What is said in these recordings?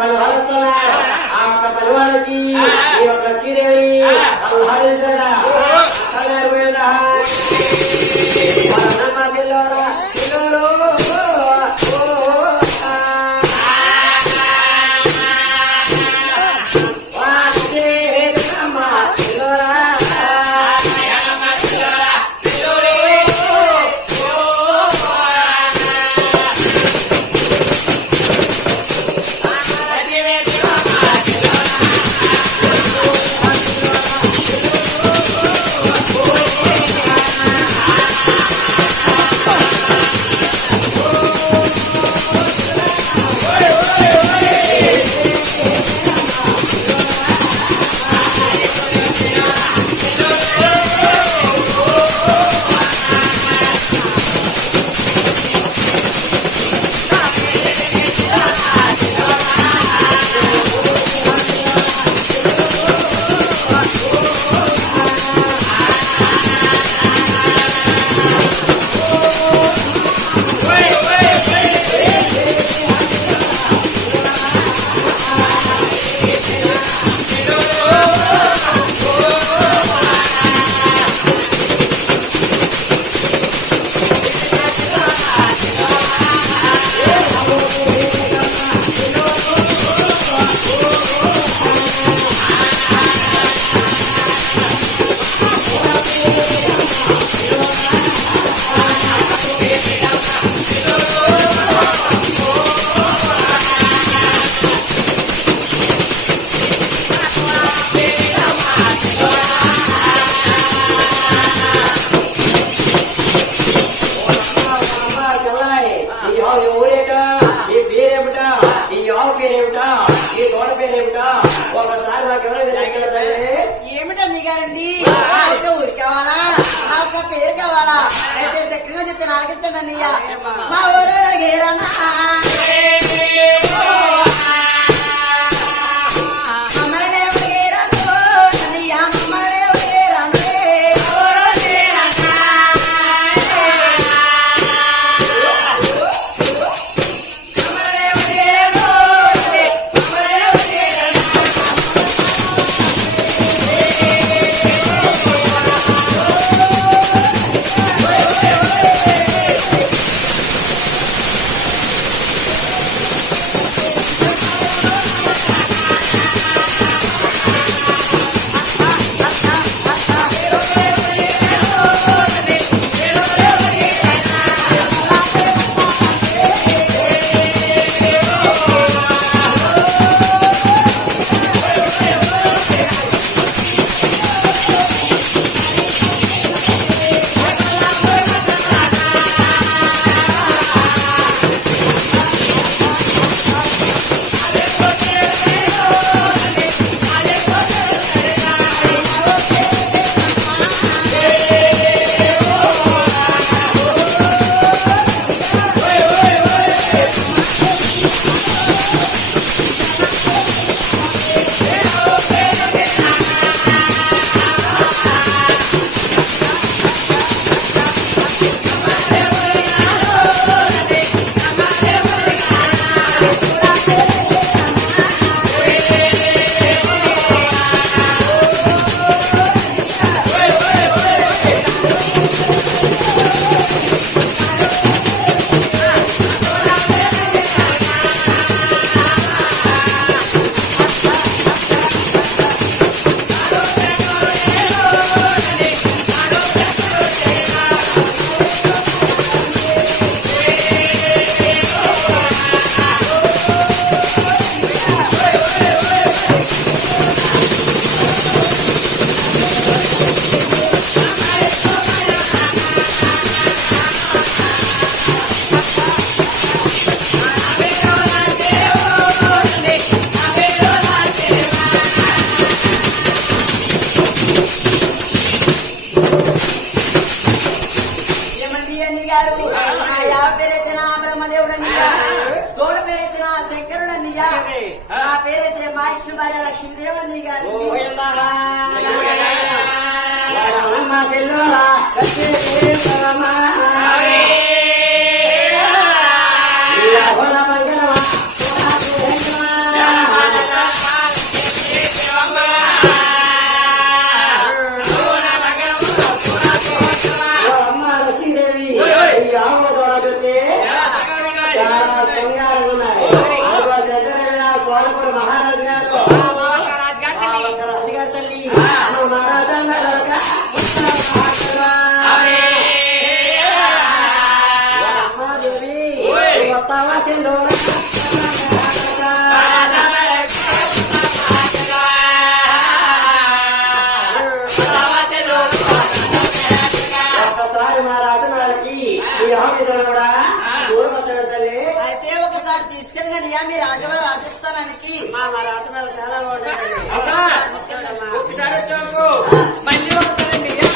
పరిహారిస్తున్నా ఆ యొక్క పరివారకి ఈ యొక్క శ్రీదేవి పరిహారిస్తాడా ஐயா ஒரு బిడ్డ నా పేరైతే మా ఇచ్చిన భార్య లక్ష్మీదేవని గారు మంగళ తీసుకెళ్ళినయ్యా మీ రాజవ రాజస్థానానికి మళ్ళీ వస్తానండి రాజస్థానానికి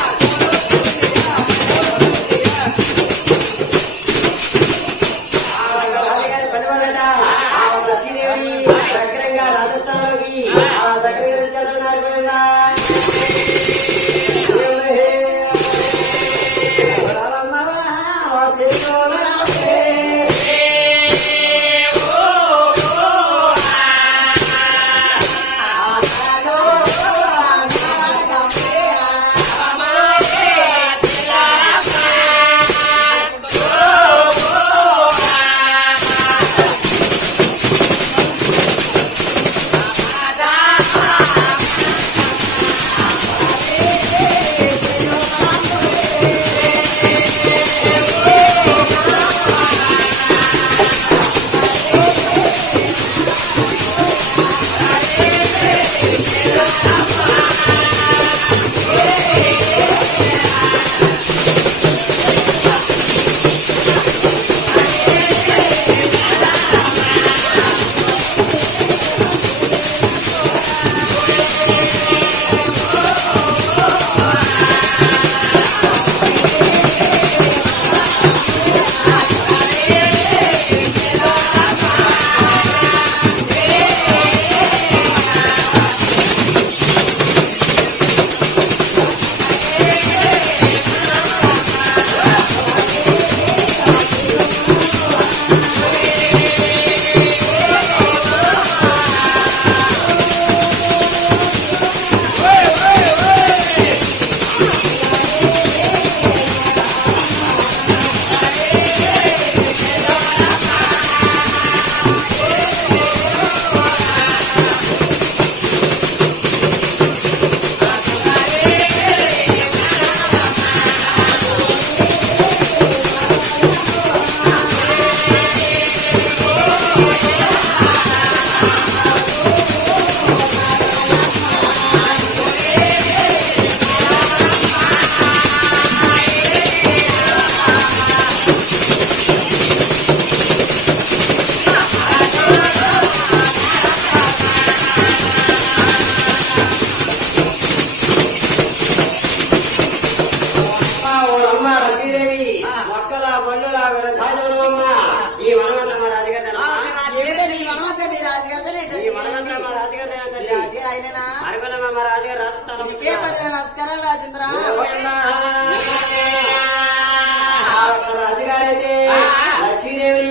ఆయననా? అరుగులమ్మ రాజుగారు రాజస్థానం నీకే పదివేల నమస్కారాలు రాజేంద్ర. రాజుగారైతే లక్ష్మీదేవి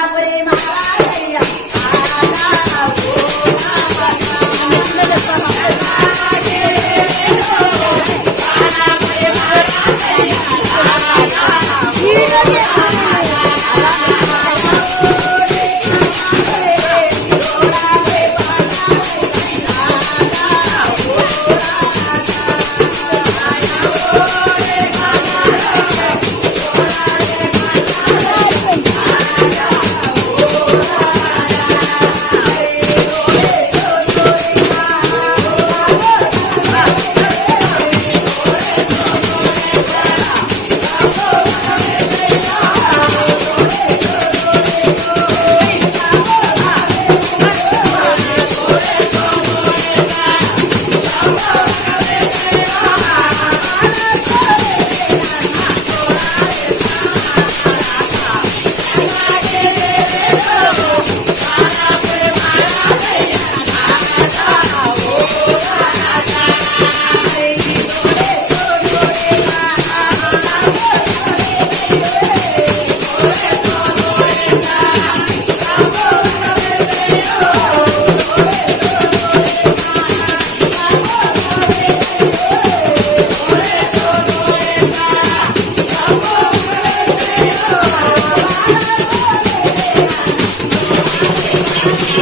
I'm